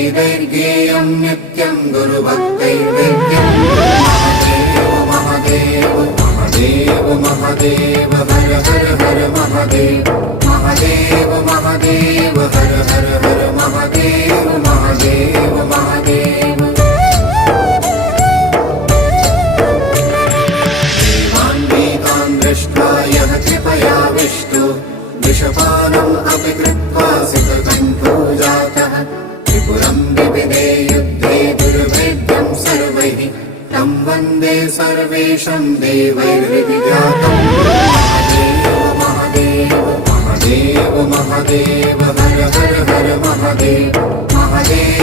वेदैर्ज्ञेयं नित्यं गुरुभक्तैर्वेद्यं महादेव महादेव महादेव हर हर हर महादेव महादेव महादेव हर हर हर महादेव महादेव महादेव देवान्वितान् दृष्ट्वा यः कृपयाविष्टो विषपानम् अपि कृत्वा सितकण्ठो जातः त्रिपुरं विविधे युद्धे दुर्भेद्यं सर्वैः तं वन्दे सर्वेशं देवैर्हृदि जातं महादेव महादेव महादेव महादेव हर हर हर महादेव महादेव